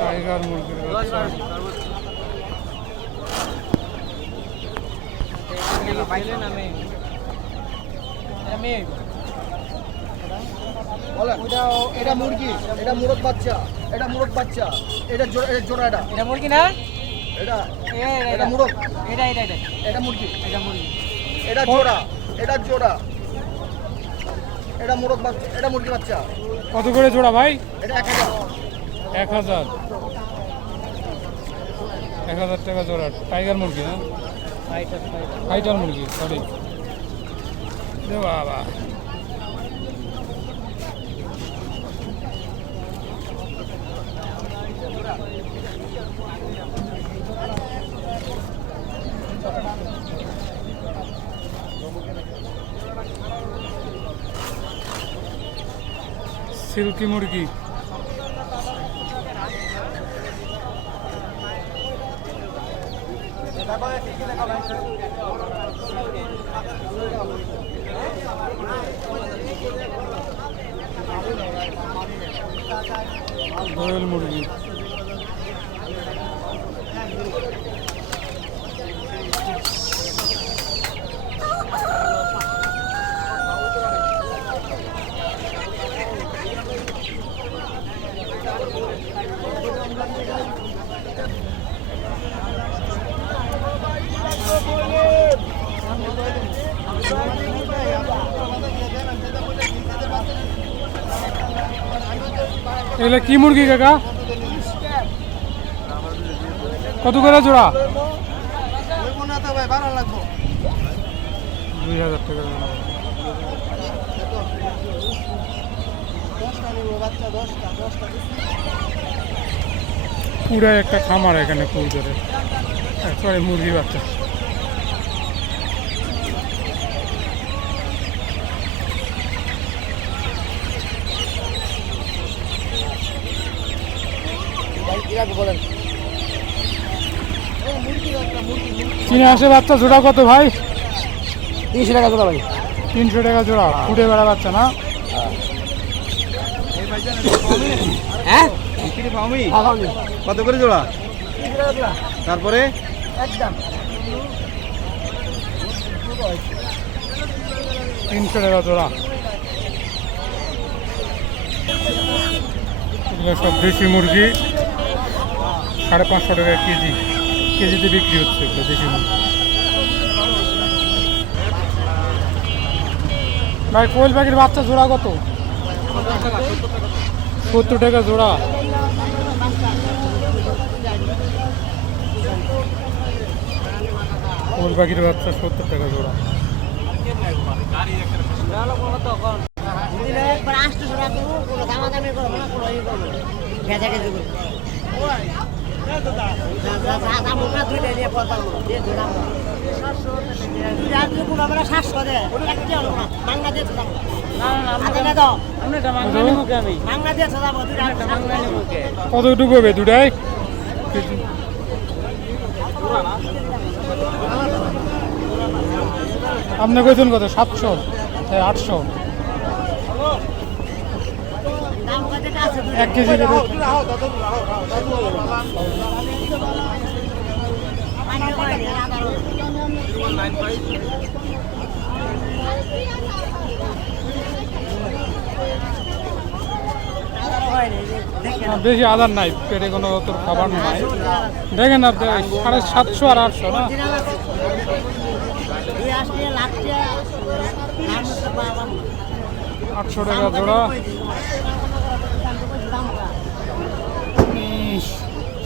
Tiger মুরগির এটা মুরগি এটা মুরগ বাচ্চা এটা মুরগ বাচ্চা এটা জোড়া এটা জোড়া এটা এটা মুরগি না এটা এটা, এটা মুরগ এটা এটা এটা এটা মুরগি এটা মুরগি এটা জোড়া এটা জোড়া এটা মুরগ বাচ্চা এটা মুরগি বাচ্চা। কত করে জোড়া ভাই? এটা এক হাজার। এক হাজার। এক হাজার টাকা জোড়া। টাইগার মুরগি না? ফাইটার ফাইটার ফাইটার মুরগি সরি বাবা। সিল্কি মুরগি। দোয়েল মুরগি। এগুলো কি মুরগি, কাকা? কত করে জোড়া? দুই হাজার টাকা পুরো একটা খামার এখানে কুলচরে সরি মুরগি বাচ্চা। বলেন চীনে আসে বাচ্চা জোড়া কত ভাই? তিনশো টাকা জোড়া ভাই। তিনশো টাকা জোড়া ফুটে বেড়া বাচ্চা না? হ্যাঁ? কত করে জোড়া? তারপরে? একদম। তিনশো টাকা জোড়া। সব দেশি মুরগি। সাড়ে পাঁচশো টাকা কেজি, কেজিতে বিক্রি হচ্ছে এগুলো দেশি ভাই, কোয়েল পাখির বাচ্চা জোড়া কত? সত্তর টাকা জোড়া। কোয়েল পাখির বাচ্চা সত্তর টাকা জোড়া। করব ইয়ে করব ভেজা গেছে দাম কতটুকু হবে? দুটাই? আপনি কইছেন কত? সাতশো? আটশো। কত আছে এক কেজি বেশি আদার নাই পেটে কোনো তোর খাবার নাই দেখেন না দে- সাড়ে সাতশো আর আটশো না আটশো টাকা জোড়া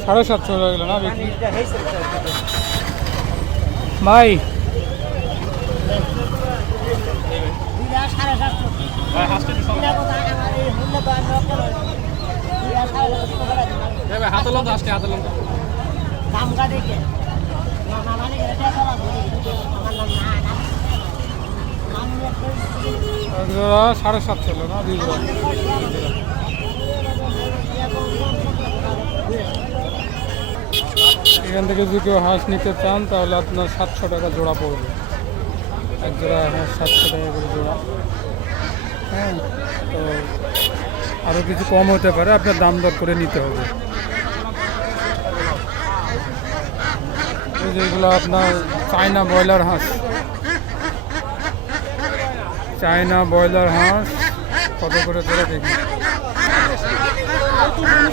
সাড়ে সাতশো হয়ে গেল না বিক্রি ভাই। এক জোড়া সাড়ে সাতশো না দুই এখান থেকে যদি কেউ হাঁস নিতে চান, তাহলে আপনার সাতশো টাকা জোড়া পড়বে। এক জোড়া হাঁস, সাতশো টাকা করে জোড়া। হ্যাঁ তো আরও কিছু কম হতে পারে, আপনার দাম দর করে নিতে হবে। যেগুলো আপনার চায়না ব্রয়লার হাঁস। চায়না ব্রয়লার হাঁস কত করে জোড়া দেখি।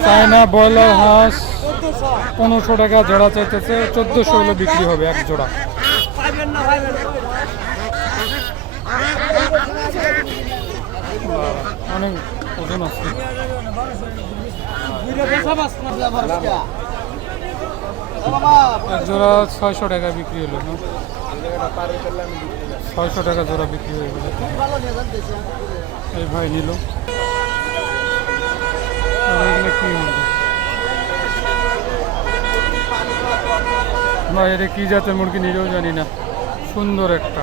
চায়না ব্রয়লার হাঁস পনেরোশো টাকা জোড়া চাইতেছে, চোদ্দোশো হলে বিক্রি হবে এক জোড়া। অনেক ওজন আছে। জোড়া ছয়শো টাকা বিক্রি হলো ছয়শো টাকা জোড়া বিক্রি হয়ে গেল। এই ভাই নিল। ভাই, এটা কি জাতের মুরগি নিজেও জানি না। সুন্দর একটা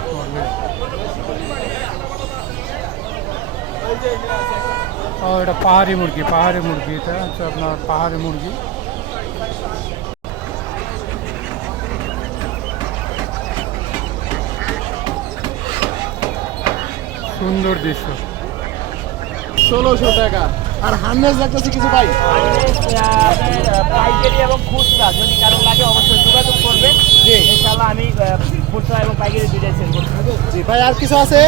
এটা পাহাড়ি মুরগি পাহাড়ি মুরগি এটা, হচ্ছে আপনার পাহাড়ি মুরগি। সুন্দর দৃশ্য। ষোলোশো টাকা। আর হান্নেস লাগতেছে কিছু ভাই? পাইকারি এবং খুচরা যদি কারও লাগে অবশ্যই যোগাযোগ করবে। জি। ইনশাআল্লাহ আমি খুচরা এবং পাইকারি দুইটাই সেল করব জি ভাই আর কিছু আছে?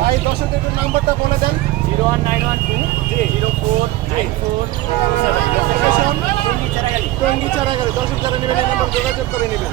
ভাই দর্শকদের নাম্বারটা বলে দেন। Zero one nine one two zero four nine four location Tongi Charagari দর্শক যারা নেবেন এই নাম্বার যোগাযোগ করে নেবেন।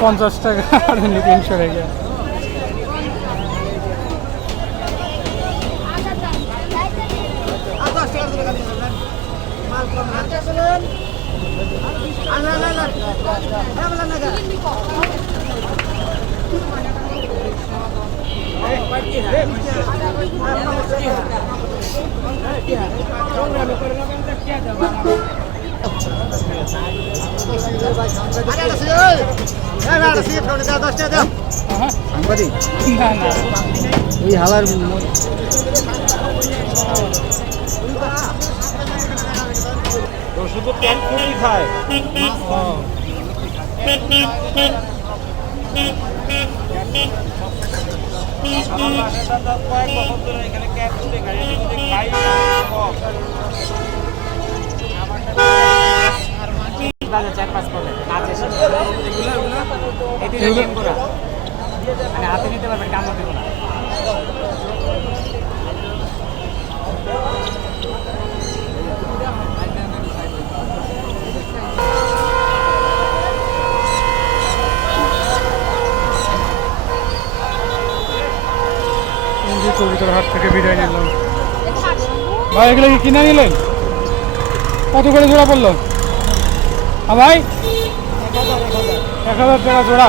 পঞ্চাশ টাকা আর এমনি তিনশো টাকা না না এই হালার শুধু ক্যান ফুডই খায় কয়েক বছর ধরে এখানে ক্যান ফুডই খায় খাই কম চার পাঁচ পদে কাজ এসে এটি গেম করা মানে হাতে নিতে পারবেন কামড় দেবো না। টঙ্গী কবিতার হাট থেকে বিদায় নিলাম। ভাই এগুলো কি কিনে নিলেন কত করে জোড়া পড়ল? হ্যাঁ ভাই। এক হাজার টাকা জোড়া।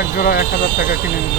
এক জোড়া এক হাজার টাকা কিনে নিল।